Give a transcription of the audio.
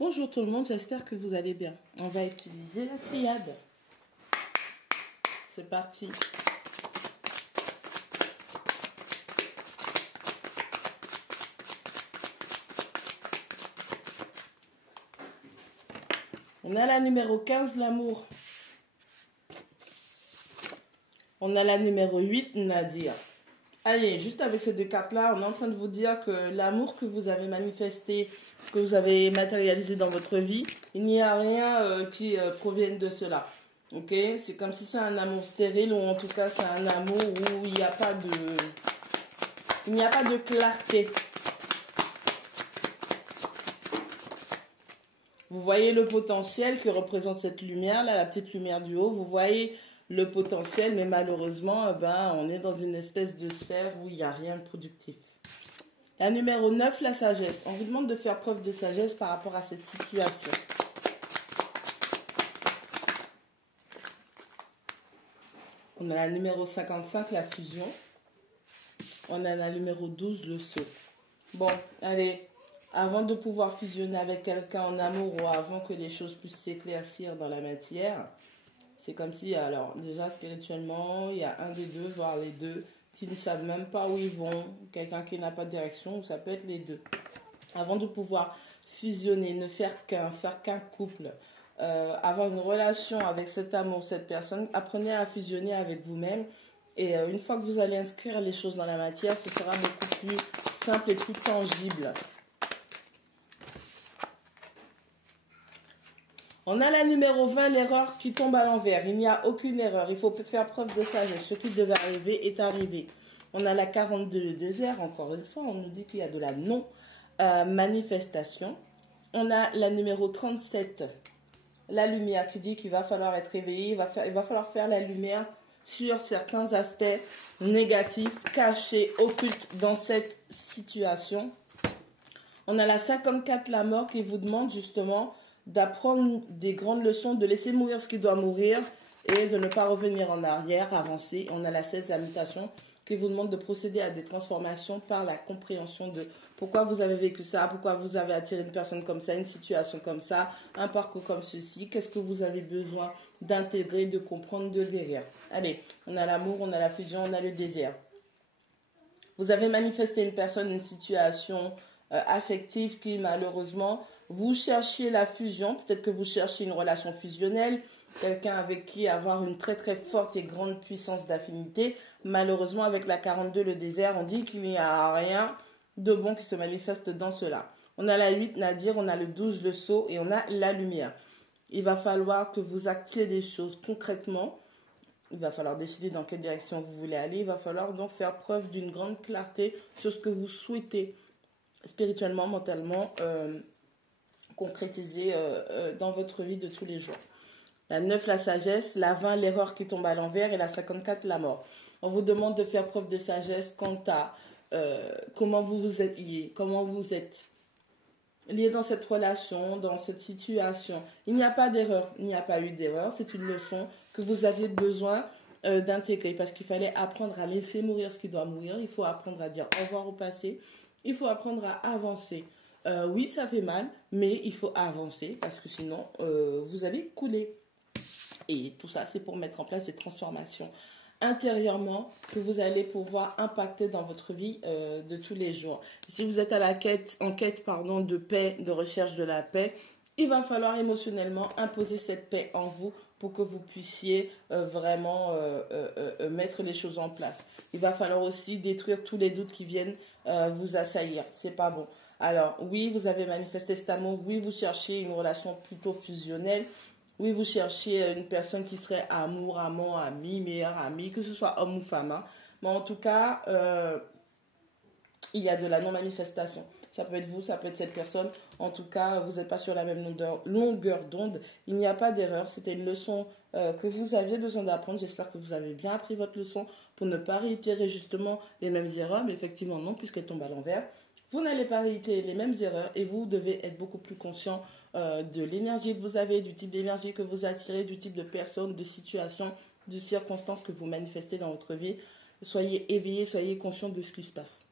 Bonjour tout le monde, j'espère que vous allez bien. On va utiliser la triade. C'est parti. On a la numéro 15, l'amour. On a la numéro 8, Nadir. Allez, juste avec ces deux cartes-là, on est en train de vous dire que l'amour que vous avez manifesté, que vous avez matérialisé dans votre vie, il n'y a rien qui provienne de cela. Ok? C'est comme si c'est un amour stérile, ou en tout cas c'est un amour où il n'y a pas de clarté. Vous voyez le potentiel que représente cette lumière, là, la petite lumière du haut. Vous voyez le potentiel, mais malheureusement, on est dans une espèce de sphère où il n'y a rien de productif. La numéro 9, la sagesse. On vous demande de faire preuve de sagesse par rapport à cette situation. On a la numéro 55, la fusion. On a la numéro 12, le saut. Bon, allez, avant de pouvoir fusionner avec quelqu'un en amour ou avant que les choses puissent s'éclaircir dans la matière, c'est comme si, alors, déjà spirituellement, il y a un des deux, voire les deux, qui ne savent même pas où ils vont. Quelqu'un qui n'a pas de direction, ou ça peut être les deux. Avant de pouvoir fusionner, ne faire qu'un couple, avoir une relation avec cet amour, cette personne, apprenez à fusionner avec vous-même. Et une fois que vous allez inscrire les choses dans la matière, ce sera beaucoup plus simple et plus tangible. On a la numéro 20, l'erreur qui tombe à l'envers. Il n'y a aucune erreur. Il faut faire preuve de sagesse. Ce qui devait arriver est arrivé. On a la 42, le désert. Encore une fois, on nous dit qu'il y a de la non-manifestation. On a la numéro 37, la lumière, qui dit qu'il va falloir être réveillé. Il va falloir faire la lumière sur certains aspects négatifs, cachés, occultes dans cette situation. On a la 54, la mort, qui vous demande justement d'apprendre des grandes leçons, de laisser mourir ce qui doit mourir et de ne pas revenir en arrière, avancer. On a la 16, la mutation, qui vous demande de procéder à des transformations par la compréhension de pourquoi vous avez vécu ça, pourquoi vous avez attiré une personne comme ça, une situation comme ça, un parcours comme ceci, qu'est-ce que vous avez besoin d'intégrer, de comprendre, de guérir. Allez, on a l'amour, on a la fusion, on a le désert. Vous avez manifesté une personne, une situation affective qui malheureusement, vous cherchiez la fusion, peut-être que vous cherchiez une relation fusionnelle, quelqu'un avec qui avoir une très très forte et grande puissance d'affinité. Malheureusement, avec la 42, le désert, on dit qu'il n'y a rien de bon qui se manifeste dans cela. On a la 8, Nadir, on a le 12, le saut, et on a la lumière. Il va falloir que vous actiez des choses concrètement. Il va falloir décider dans quelle direction vous voulez aller. Il va falloir donc faire preuve d'une grande clarté sur ce que vous souhaitez spirituellement, mentalement, concrétiser dans votre vie de tous les jours. La 9, la sagesse. La 20, l'erreur qui tombe à l'envers. Et la 54, la mort. On vous demande de faire preuve de sagesse quant à comment vous vous êtes lié, comment vous êtes lié dans cette relation, dans cette situation. Il n'y a pas d'erreur, il n'y a pas eu d'erreur. C'est une leçon que vous aviez besoin d'intégrer parce qu'il fallait apprendre à laisser mourir ce qui doit mourir. Il faut apprendre à dire au revoir au passé. Il faut apprendre à avancer. Oui, ça fait mal, mais il faut avancer parce que sinon, vous allez couler. Et tout ça, c'est pour mettre en place des transformations intérieurement que vous allez pouvoir impacter dans votre vie de tous les jours. Si vous êtes en quête de paix, de recherche de la paix, il va falloir émotionnellement imposer cette paix en vous pour que vous puissiez vraiment mettre les choses en place. Il va falloir aussi détruire tous les doutes qui viennent vous assaillir. C'est pas bon. Alors, oui, vous avez manifesté cet amour. Oui, vous cherchez une relation plutôt fusionnelle. Oui, vous cherchez une personne qui serait amour, amant, ami, meilleur ami, que ce soit homme ou femme. Hein. Mais en tout cas, il y a de la non-manifestation. Ça peut être vous, ça peut être cette personne. En tout cas, vous n'êtes pas sur la même longueur d'onde. Il n'y a pas d'erreur. C'était une leçon que vous aviez besoin d'apprendre. J'espère que vous avez bien appris votre leçon pour ne pas réitérer justement les mêmes erreurs. Mais effectivement, non, puisqu'elle tombe à l'envers. Vous n'allez pas réitérer les mêmes erreurs et vous devez être beaucoup plus conscient de l'énergie que vous avez, du type d'énergie que vous attirez, du type de personne, de situation, de circonstances que vous manifestez dans votre vie. Soyez éveillés, soyez conscients de ce qui se passe.